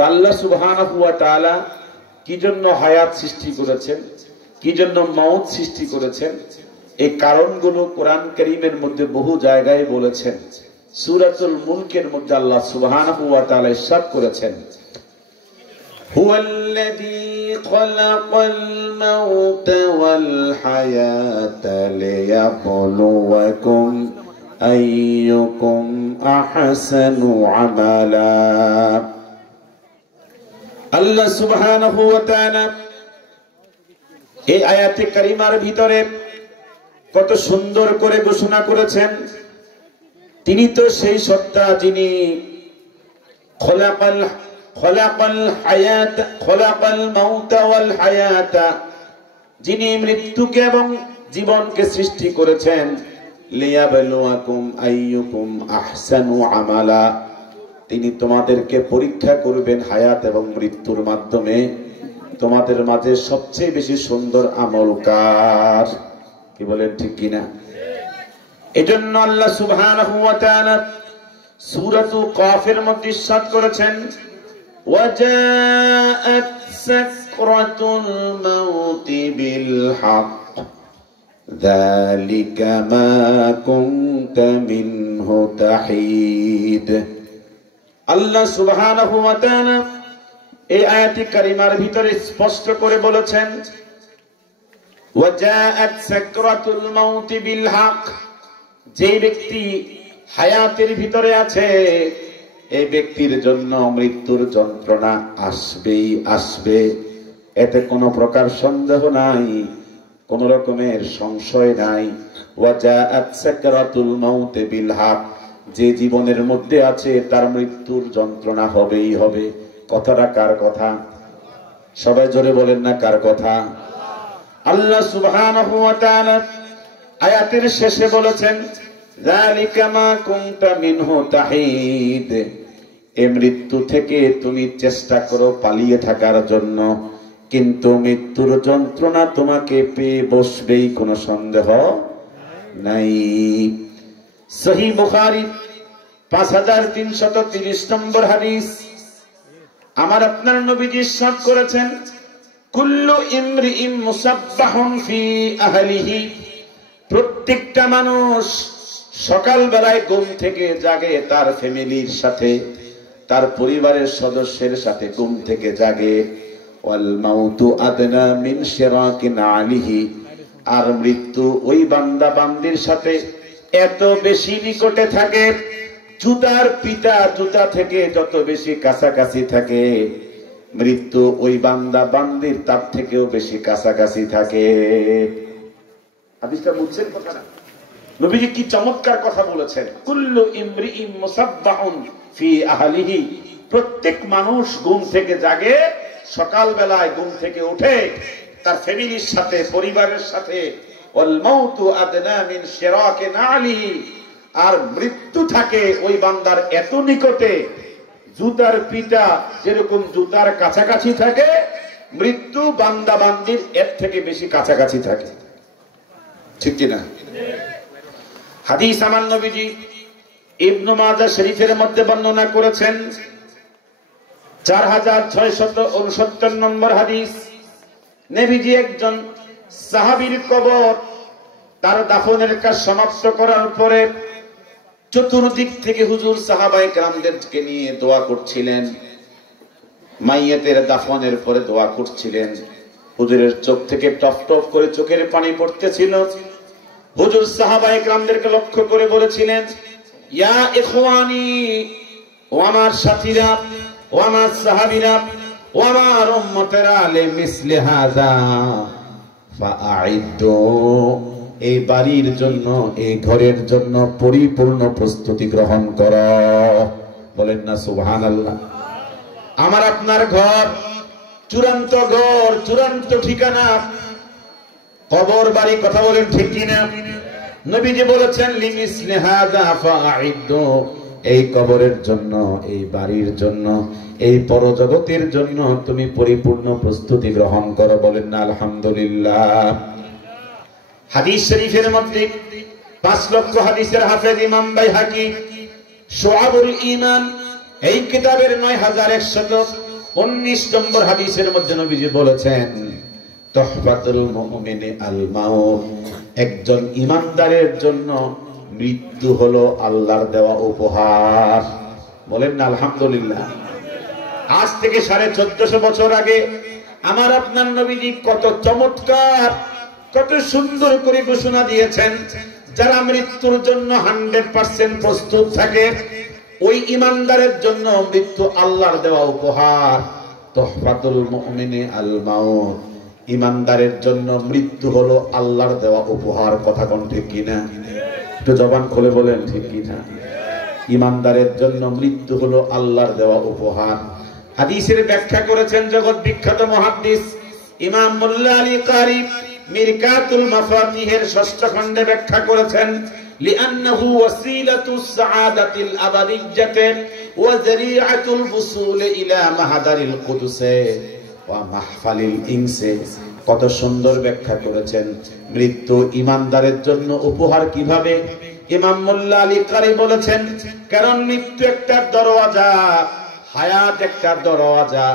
তো আল্লাহ সুবহানাহু ওয়া তাআলা কি জন্য হায়াত সৃষ্টি করেছেন, কি জন্য মওত সৃষ্টি করেছেন, এই কারণগুলো কোরআন কারীমের মধ্যে বহু জায়গায় বলেছেন। সূরাতুল মুলকের মধ্যে আল্লাহ সুবহানাহু ওয়া তাআলা ইরশাদ করেছেন, হুয়াল্লাযী খালাকাল মাউতা ওয়াল হায়াতা লিয়াবলুয়াকুম আইয়ুকুম আহসানু আমালা। আল্লাহ সুবহানাহু ওয়া তাআলা এই আয়াতে কারিমার ভিতরে কত সুন্দর করে ঘোষণা করেছেন, তিনি তো সেই সত্তা যিনি খলাকাল মাউতা ওয়াল হায়াতা, যিনি মৃত্যুকে এবং জীবনকে সৃষ্টি করেছেন। লিয়াবলুয়াকুম আইয়ুকুম আহসানু আমালা, তিনি তোমাদেরকে পরীক্ষা করবেন হায়াত এবং মৃত্যুর মাধ্যমে, তোমাদের মাঝে সবচেয়ে বেশি সুন্দর আমল কার। কি বলেন, ঠিক কিনা? এজন্য আল্লাহ সুবহানাহু ওয়া তাআলা সূরাতুল কাফের মধ্যে ইরশাদ করেছেন, ওয়াজাআত সাকরাতুল মাউতি বিল হক যালিকা মা কুনতা মিনহু তাহিদ। আল্লাহ সুবহানাহু ওয়া তাআলা এই আয়াতে কারিমার ভিতরে স্পষ্ট করে বলেছেন, ওয়াজাআত সাকরাতুল মাউতি বিল হক, যে ব্যক্তি হায়াতের ভিতরে আছে এই ব্যক্তির জন্য মৃত্যুর যন্ত্রণা আসবেই আসবে, এতে কোনো প্রকার সন্দেহ নাই, কোন রকমের সংশয় নাই। ওয়াজাআত সাকরাতুল মাউতি বিল হক, যে জীবনের মধ্যে আছে তার মৃত্যুর যন্ত্রণা হবেই হবে। কথাটা কার কথা? সবাই জোরে বলেন না, কার কথা? আল্লাহ সুবহানাহু ওয়া তাআলা আয়াতের শেষে বলেছেন, যালিকা মা কুনতা মিনহু তাহিদ, এই মৃত্যু থেকে তুমি চেষ্টা করো পালিয়ে থাকার জন্য, কিন্তু মৃত্যুর যন্ত্রণা তোমাকে পেয়ে বসবেই, কোনো সন্দেহ নাই। সহিহ বুখারী 5330 নম্বর হাদিস, আমার আপনার নবীজি ইরশাদ করেছেন, কুল্লু ইমরিইন মুসাব্বাহুন ফি আহলিহি, প্রত্যেকটা মানুষ সকাল বেলায় ঘুম থেকে জাগে তার ফ্যামিলির সাথে, তার পরিবারের সদস্যের সাথে ঘুম থেকে জাগে। ওয়াল মাউতু আদনা মিন শিরাকিন আলিহি, আর মৃত্যু ওই বান্দা বান্দির সাথে এত বেশি নিকটে থাকে, জুতার পিতা জুতা থেকে যত বেশি কাছাকাছি থাকে, মৃত্যু ওই বান্দা বান্দির তার থেকেও বেশি কাছাকাছি থাকে। হাদিসটা বুঝছেন কথাটা? নবীজি কি চমৎকার কথা বলেছেন, কুল্লু ইমরিইন মুসাব্বাহুন ফি আহলিহি, প্রত্যেক মানুষ ঘুম থেকে জাগে, সকাল বেলায় ঘুম থেকে উঠে তার ফ্যামিলির সাথে, পরিবারের সাথে। ওয়াল মাউতু আদনা মিন শিরাকিন আলিহি, আর মৃত্যু থাকে ওই বান্দার এত নিকটে, জুতার পিতা যেরকম জুতার কাছাকাছি থাকে, মৃত্যু বান্দা বান্দির এর থেকে বেশি কাছাকাছি থাকে। ঠিক কিনা? হাদিস আমার নবীজি ইবনে মাজাহ শরীফের মধ্যে বর্ণনা করেছেন, 4669 নম্বর হাদিস। নবীজি একজন সাহাবীর কবর, তার দাফনের কাজ সমাপ্ত করার পরে চতুর্দিক থেকে হুজুর সাহাবায়ে কেরামদেরকে নিয়ে দোয়া করছিলেন, মাইয়াতের দাফনের পরে দোয়া করছিলেন। হুজুরের চোখ থেকে টপ টপ করে চোখের পানি পড়তেছিল। হুজুর সাহাবায়ে কেরামদেরকে লক্ষ্য করে বলেছিলেন, ইয়া ইখওয়ানি, ও আমার সাথীরা, ও আমার সাহাবীরা, ও আমার উম্মতেরা, লিমিসলি হাযা ফাআইদু, এই বাড়ির জন্য, এই ঘরের জন্য পরিপূর্ণ প্রস্তুতি গ্রহণ করো। বলেন না সুবহানাল্লাহ। আমার আপনার ঘর, চূড়ান্ত ঘর, চূড়ান্ত ঠিকানা কবর বাড়ি। কথা বলেন ঠিক কিনা? নবীজি বলেছেন, লিমিসলি হাযা ফাআইদু, এই কবরের জন্য, এই বাড়ির জন্য, এই পরজগতের জন্য তুমি পরিপূর্ণ প্রস্তুতি গ্রহণ করো। বলেন না আলহামদুলিল্লাহ। হাদিস শরীফের মধ্যে 5 লক্ষ হাদিসের হাফেজ ইমাম বাইহাকি শুআবুল ঈমান এই কিতাবের 9100 19 নম্বর হাদিসের মধ্যে নবীজি বলেছেন তুহফাতুল মুমিনি আল মাউত, একজন ঈমানদারের জন্য মৃত্যু হলো আল্লাহর দেওয়া উপহার। বলেন না আলহামদুলিল্লাহ। আজ থেকে 1450 বছর আগে আমার আপনার নবীজি কত চমৎকার, কত সুন্দর করে ঘোষণা দিয়েছেন, যারা মৃত্যুর জন্য 100% প্রস্তুত থাকে ওই ঈমানদারের জন্য মৃত্যু আল্লাহর দেওয়া উপহার। তুহফাতুল মুমিনি আল মাউত, ঈমানদারের জন্য মৃত্যু হলো আল্লাহর দেওয়া উপহার। কথা কোন ঠিক কিনা? একটু জবান খুলে বলেন ঠিক কিনা? ঈমানদারের জন্য মৃত্যু হলো আল্লাহর দেওয়া উপহার। হাদিসের ব্যাখ্যা করেছেন জগৎ বিখ্যাত মুহাদ্দিস ইমাম মোল্লা আলী কারি মিরকাতুল মাফাতিহের 6ষ্ঠ খণ্ডে ব্যাখ্যা করেছেন, লিআন্নাহু ওয়াসিলাতুস সাআদাতিল আবাদিয়্যাতি ওয়া যারিআতুল উসুল ইলা মাহাদারিল কুদুসে ওয়া মাহফালিল ইনসে। কত সুন্দর ব্যাখ্যা করেছেন মৃত্যু ঈমানদারের জন্য উপহার কিভাবে। ইমাম মোল্লা আলী কারি বলেছেন, কারণ মৃত্যু একটা দরওয়াজা, হায়াত একটা দরওয়াজা।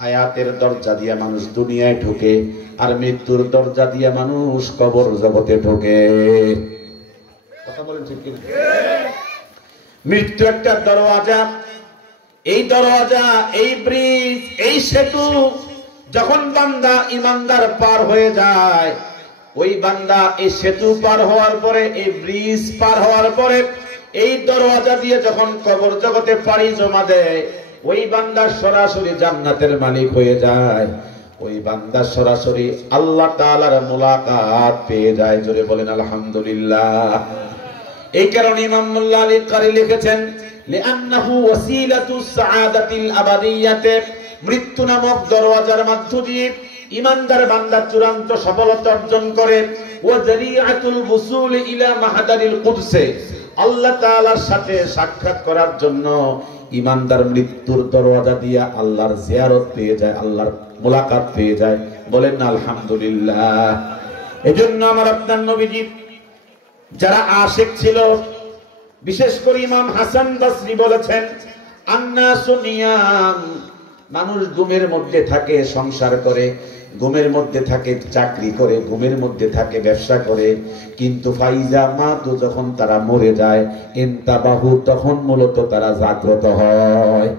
হায়াতের দরজা দিয়ে মানুষ দুনিয়ায় ঢোকে, আর মৃত্যুর দরজা দিয়ে মানুষ কবর জগতে ঢোকে। কথা বলেন ঠিক কি? মৃত্যু একটা দরওয়াজা। এই দরওয়াজা, এই ব্রিজ, এই সেতু যখন বান্দা ঈমানদার পার হয়ে যায়, ওই বান্দা এই সেতু পার হওয়ার পরে, এই ব্রিজ পার হওয়ার পরে, এই দরওয়াজা দিয়ে যখন কবর জগতে পাড়ি জমা দেয়, ওই বান্দা সরাসরি জান্নাতের মালিক হয়ে যায়। ওই বান্দা সরাসরি আল্লাহ তাআলার মুলাকাত পেয়ে যায়। জোরে বলেন আলহামদুলিল্লাহ। এই কারণে ইমাম মোল্লা আলী কারি লিখেছেন, লিআন্নাহু ওয়াসিলাতুস সাআদাতিল আবাদিয়্যাতি, মৃত্যু নামক দরওয়াজার মধ্য দিয়ে ঈমানদার বান্দা চূড়ান্ত সফলতা অর্জন করে। ওয়া যারিআতুল উসুল ইলা মাহাদারিল কুদসে, আল্লাহ তাআলার সাথে সাক্ষাৎ করার জন্য ঈমানদার মৃত্যুর দরওয়াজা দিয়ে আল্লাহর জিয়ারত পেয়ে যায়, আল্লাহর মুলাকাত পেয়ে যায়। বলেন না আলহামদুলিল্লাহ। এজন্য আমার আপনার নবীজি যারা আশিক ছিল, বিশেষ করে ইমাম হাসান বসরি বলেছেন, আন্নাসু নিয়াম, মানুষ ঘুমের মধ্যে থাকে, সংসার করে, ঘুমের মধ্যে থাকে, চাকরি করে, ঘুমের মধ্যে থাকে, ব্যবসা করে, কিন্তু ফাইজা মাতু, যখন তারা মরে যায়, ইনতাবাহু, তখন মূলত তারা জাগ্রত হয়।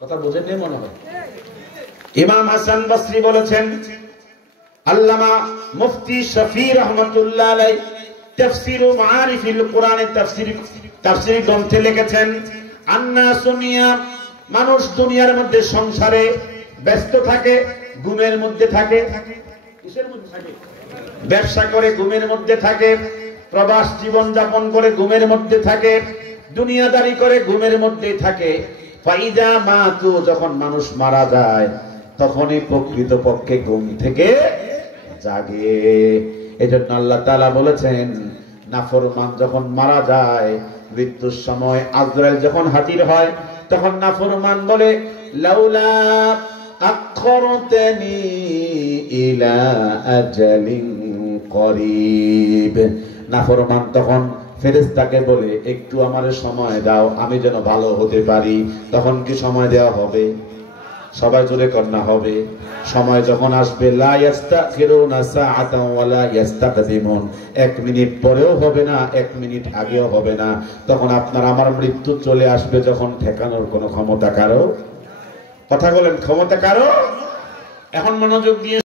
কথা বুঝেন না মনে হয়? ইমাম হাসান বসরি বলেছেন, আল্লামা মুফতি শফি রহমাতুল্লাহ আলাইহি তাফসীর মাআরিফিল কোরআনে তাফসীর গ্রন্থে লিখেছেন, আন্নাসু নিয়াম, মানুষ দুনিয়ার মধ্যে সংসারে ব্যস্ত থাকে, ঘুমের মধ্যে থাকে। কিসের মধ্যে থাকে? ব্যবসা করে ঘুমের মধ্যে থাকে, প্রবাস জীবন যাপন করে ঘুমের মধ্যে থাকে, দুনিয়াদারি করে ঘুমের মধ্যে থাকে। ফাইদা মাতু, যখন মানুষ মারা যায়, তখনই প্রকৃতপক্ষে ঘুম থেকে জাগে। এজন্য আল্লাহ তাআলা বলেছেন, নাফরমান যখন মারা যায়, মৃত্যুর সময় আজরাইল যখন হাজির হয়, তখন নাফরমান বলে, লাউলা আখরতনি ইলা আজালিন করিব। নাফরমান তখন ফেরেশতাকে বলে, একটু আমারে সময় দাও, আমি যেন ভালো হতে পারি। তখন কি সময় দেওয়া হবে? সবাই জোরে কন্যা হবে। সময় যখন আসবে, লা ইস্তাখিরুনা সাআতান ওয়া লা ইস্তাকদিমুন, 1 মিনিট পরেও হবে না, 1 মিনিট আগেও হবে না। তখন আপনার আমার মৃত্যু চলে আসবে, যখন ঠেকানোর কোনো ক্ষমতা কারো, কথা বলেন, ক্ষমতা কারো। এখন মনোযোগ দিয়ে